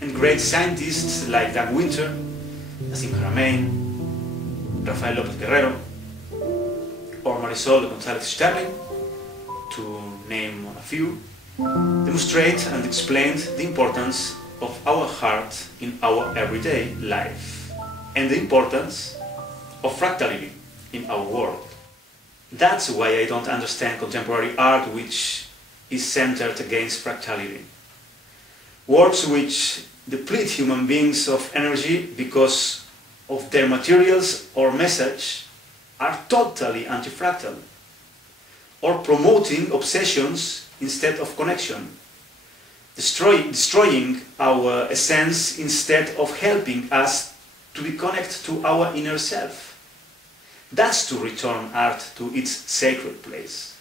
And great scientists like Doug Winter, Nassim Haramein, Rafael López Guerrero, or Marisol González-Sterling, to name a few, demonstrate and explain the importance of our heart in our everyday life and the importance of fractality in our world. That's why I don't understand contemporary art which is centered against fractality. Works which deplete human beings of energy because of their materials or message are totally anti-fractal, or promoting obsessions instead of connection, destroying our essence instead of helping us to be connected to our inner self. That's to return art to its sacred place.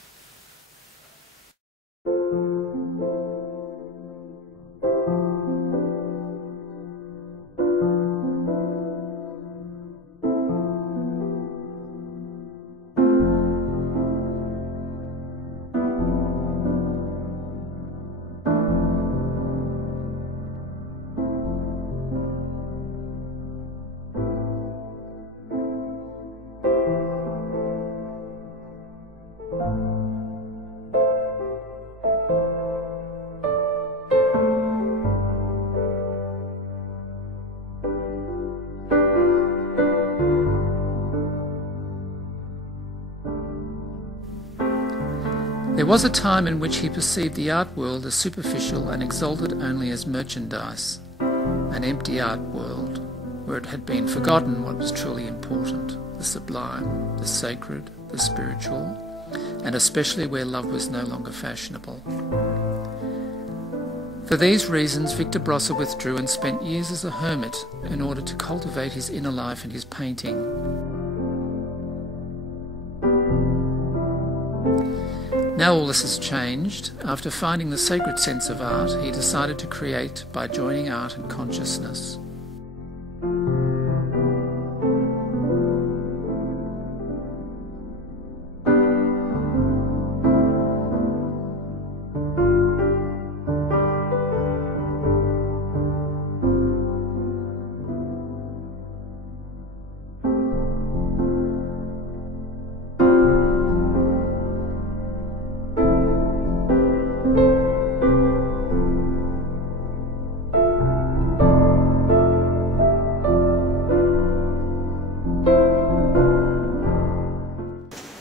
There was a time in which he perceived the art world as superficial and exalted only as merchandise, an empty art world where it had been forgotten what was truly important, the sublime, the sacred, the spiritual, and especially where love was no longer fashionable. For these reasons, Víctor Brossa withdrew and spent years as a hermit in order to cultivate his inner life and his painting. Now all this has changed. After finding the sacred sense of art, he decided to create by joining art and consciousness.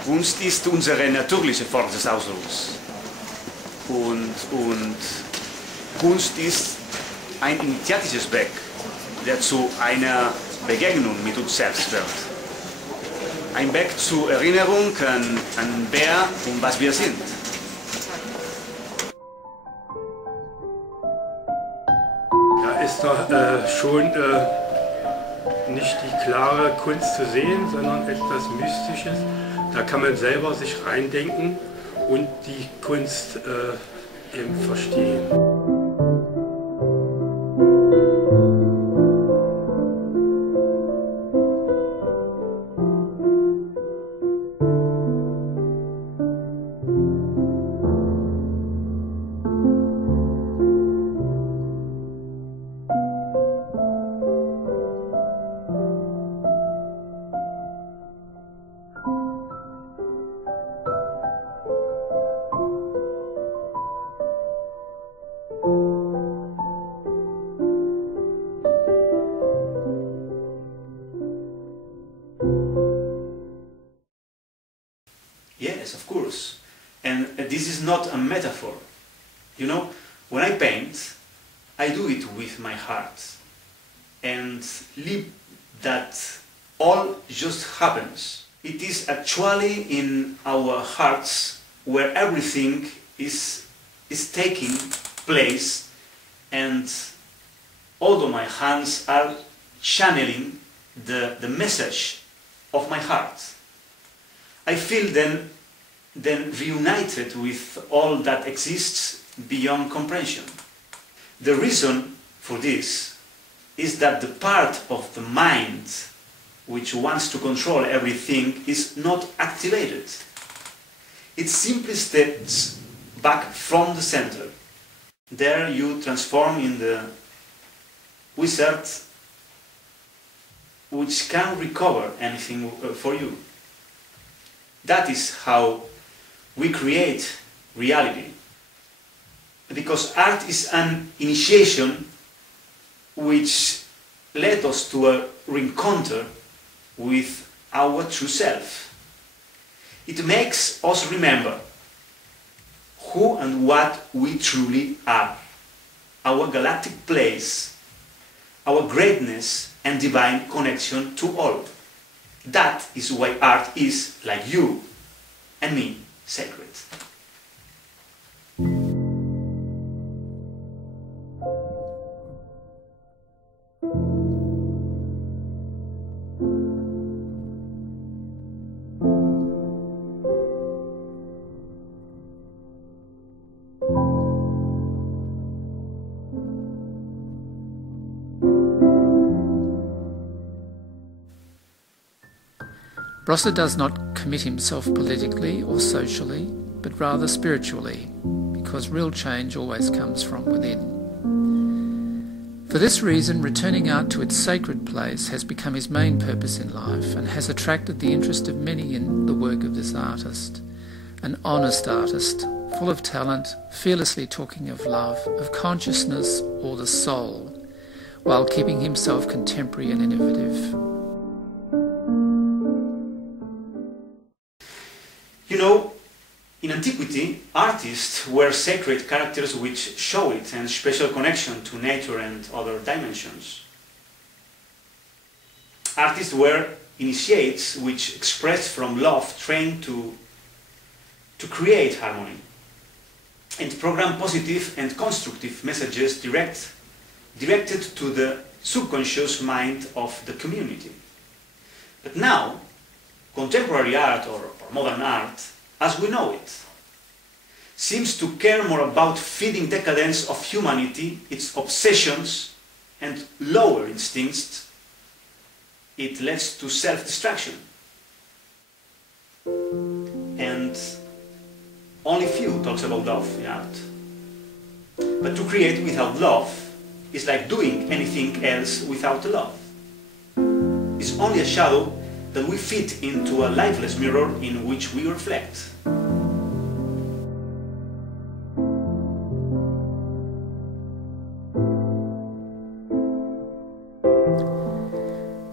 Kunst ist unsere natürliche Form des Ausdrucks. Und Kunst ist ein initiatisches Weg, der zu einer Begegnung mit uns selbst wird. Ein Weg zur Erinnerung an wer und was wir sind. Da ist doch schon nicht die klare Kunst zu sehen, sondern etwas Mystisches. Da kann man selber sich reindenken und die Kunst eben verstehen. Yes, of course. And this is not a metaphor. You know, when I paint, I do it with my heart. And leave that all just happens. It is actually in our hearts where everything is taking place, and although my hands are channeling the message of my heart, I feel then reunited with all that exists beyond comprehension. The reason for this is that the part of the mind which wants to control everything is not activated. It simply steps back from the center. There you transform in wizard which can recover anything for you. That is how we create reality. Because art is an initiation which led us to a rencounter with our true self. It makes us remember who and what we truly are, our galactic place, our greatness and divine connection to all. That is why art is, like you and me, sacred. Brossa does not commit himself politically or socially, but rather spiritually, because real change always comes from within. For this reason, returning art to its sacred place has become his main purpose in life and has attracted the interest of many in the work of this artist. An honest artist, full of talent, fearlessly talking of love, of consciousness or the soul, while keeping himself contemporary and innovative. You know, in antiquity, artists were sacred characters which show it and special connection to nature and other dimensions. Artists were initiates which expressed from love trained to create harmony and program positive and constructive messages directed to the subconscious mind of the community. But now, contemporary art or modern art, as we know it, seems to care more about feeding decadence of humanity, its obsessions and lower instincts. It leads to self-destruction. And only few talks about love in art. But to create without love is like doing anything else without love. It's only a shadow that we fit into a lifeless mirror in which we reflect.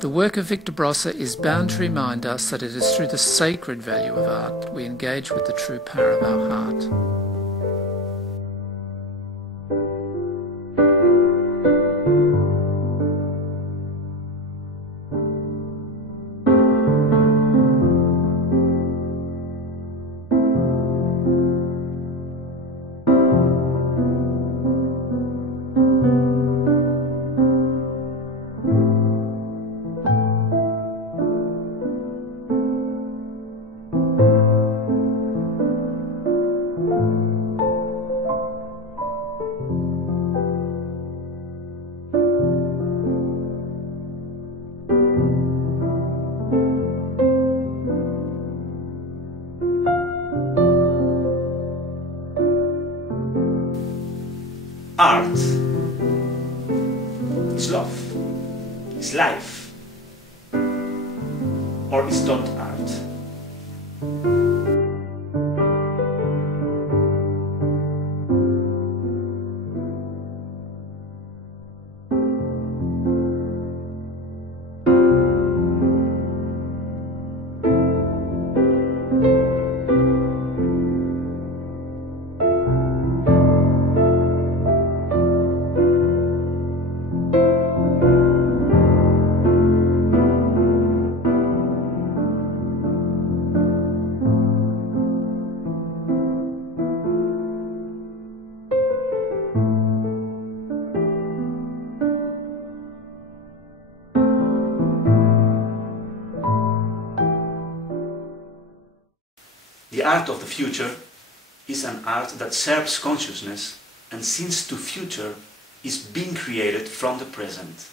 The work of Víctor Brossa is bound to remind us that it is through the sacred value of art that we engage with the true power of our heart. Art is love, is life, or is not art. The art of the future is an art that serves consciousness and since the future is being created from the present.